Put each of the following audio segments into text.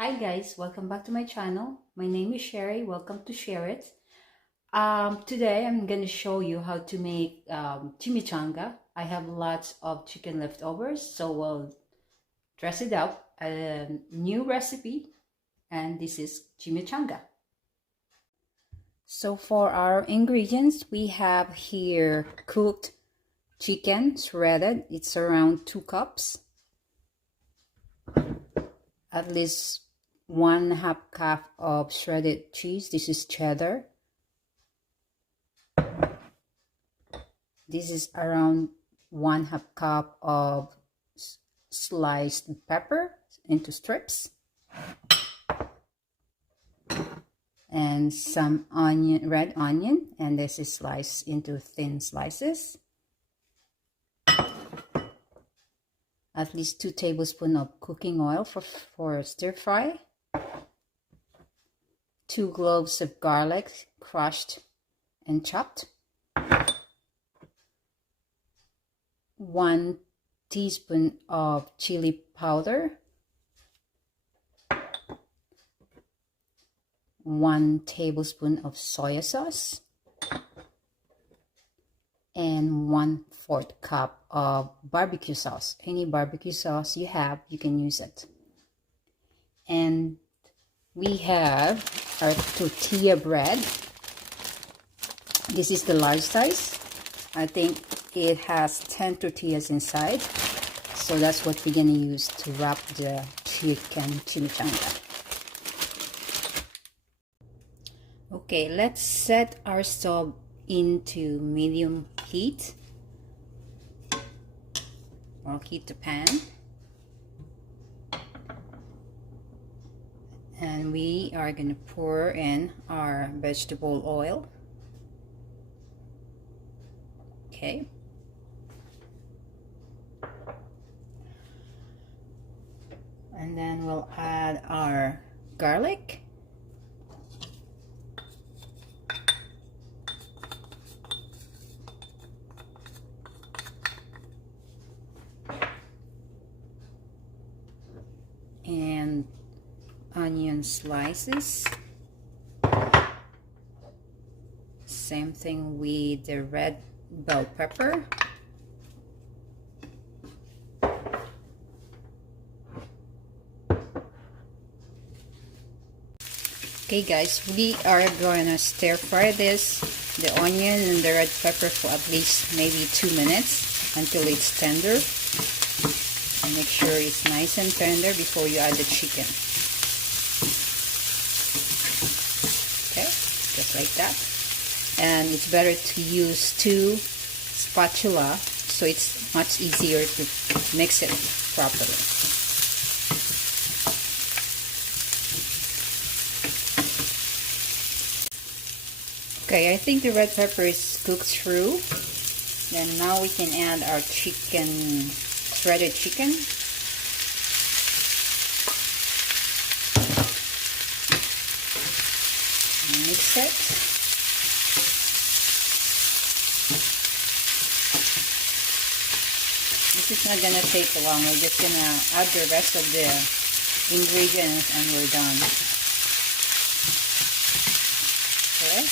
Hi guys, welcome back to my channel. My name is Sherry. Welcome to Share It. Today I'm going to show you how to make chimichanga. I have lots of chicken leftovers, so we'll dress it up. A new recipe, and this is chimichanga. So for our ingredients, we have here cooked chicken, shredded. It's around 2 cups. At least 1/2 cup of shredded cheese. This is cheddar. This is around 1/2 cup of sliced pepper into strips, and some red onion, and this is sliced into thin slices. At least 2 tablespoons of cooking oil for stir fry. 2 cloves of garlic, crushed and chopped. 1 teaspoon of chili powder. 1 tablespoon of soya sauce. And 1/4 cup of barbecue sauce. Any barbecue sauce you have, you can use it. And we have our tortilla bread. This is the large size. I think it has 10 tortillas inside. So that's what we're gonna use to wrap the chicken chimichanga. Okay, let's set our stove into medium heat. I'll heat the pan. And we are going to pour in our vegetable oil. Okay. And then we'll add our garlic. And onion slices. Same thing with the red bell pepper. Okay guys, we are going to stir fry the onion and the red pepper for at least maybe 2 minutes until it's tender. And make sure it's nice and tender before you add the chicken. Okay, just like that. And it's better to use 2 spatula so it's much easier to mix it properly. Okay, I think the red pepper is cooked through. Then now we can add our chicken, shredded chicken. Mix it. This is not gonna take long. We're just gonna add the rest of the ingredients and we're done. Okay.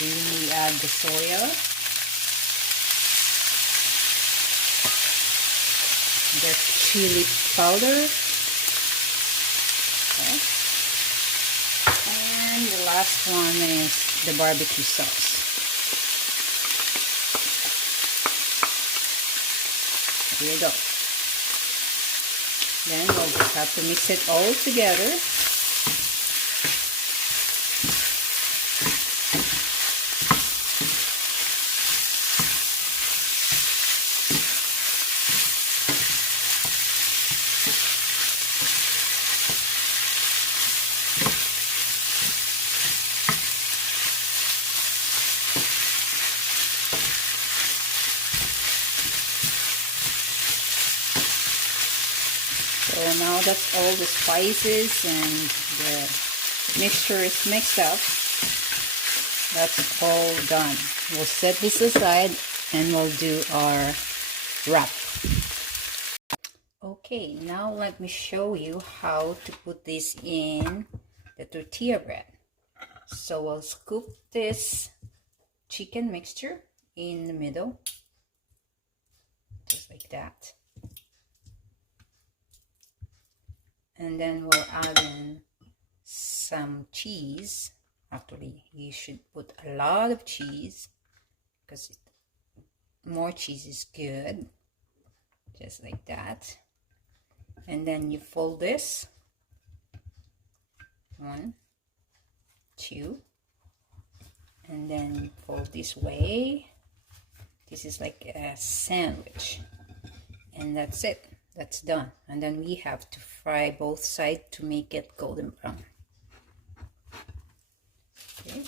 Then we add the soya, the chili powder, okay. And the last one is the barbecue sauce. Here you go. Then we'll just have to mix it all together. So now that's all the spices and the mixture is mixed up. That's all done. We'll set this aside and we'll do our wrap. Okay. Okay, now let me show you how to put this in the tortilla bread. So I'll scoop this chicken mixture in the middle, just like that. And then we'll add in some cheese. Actually, you should put a lot of cheese because more cheese is good. Just like that. And then you fold this. 1, 2. And then fold this way. This is like a sandwich. And that's it. That's done. And then we have to fry both sides to make it golden brown. Okay.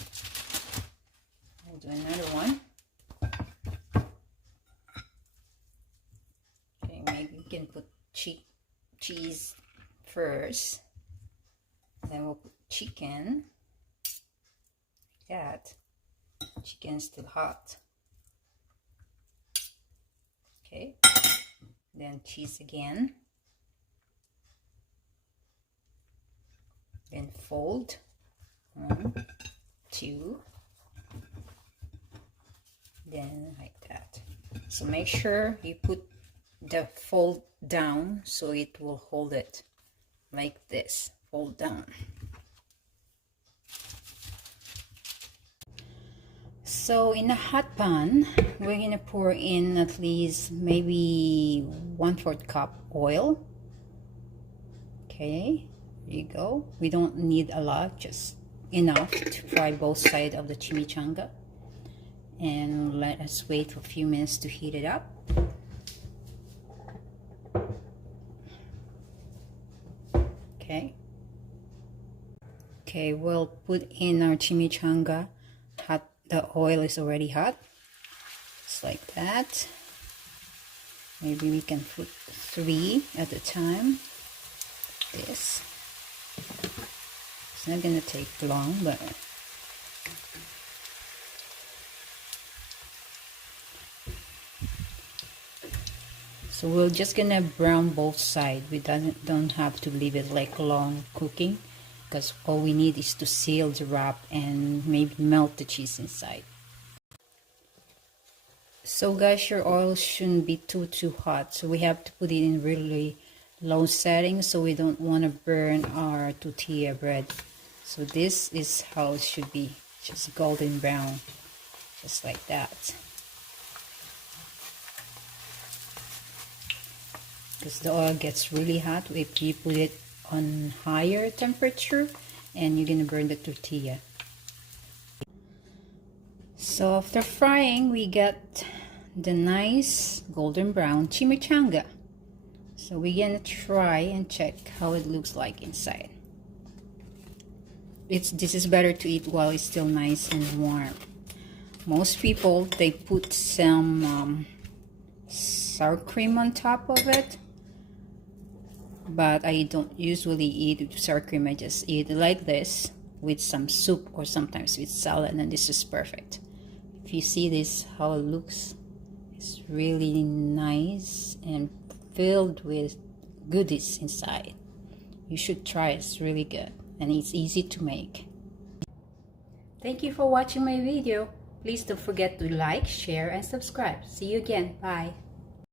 I'll do another one. Okay, maybe we can put cheese first. Then we'll put chicken. Like that. Chicken's still hot. Okay. Then cheese again. Then fold. 1, 2. Then like that. So make sure you put the fold down so it will hold it like this. Fold down. So in a hot pan, we're gonna pour in at least maybe 1/4 cup oil. Okay, there you go. We don't need a lot, just enough to fry both sides of the chimichanga. And let us wait for a few minutes to heat it up. Okay. Okay, we'll put in our chimichanga. The oil is already hot. Just like that. Maybe we can put 3 at a time. This. It's not gonna take long, but so we're just gonna brown both sides. We don't have to leave it like long cooking, because all we need is to seal the wrap and maybe melt the cheese inside. So guys, your oil shouldn't be too hot, so we have to put it in really low settings, so we don't want to burn our tortilla bread. So this is how it should be, just golden brown, just like that. Because the oil gets really hot if you put it on higher temperature, and you're gonna burn the tortilla. So after frying, we get the nice golden brown chimichanga. So we're gonna try and check how it looks like inside. This is better to eat while it's still nice and warm. Most people, they put some sour cream on top of it, but I don't usually eat sour cream. I just eat it like this with some soup or sometimes with salad, and this is perfect. If you see this, how it looks, it's really nice and filled with goodies inside. You should try it. It's really good and it's easy to make. Thank you for watching my video. Please don't forget to like, share, and subscribe. See you again. Bye.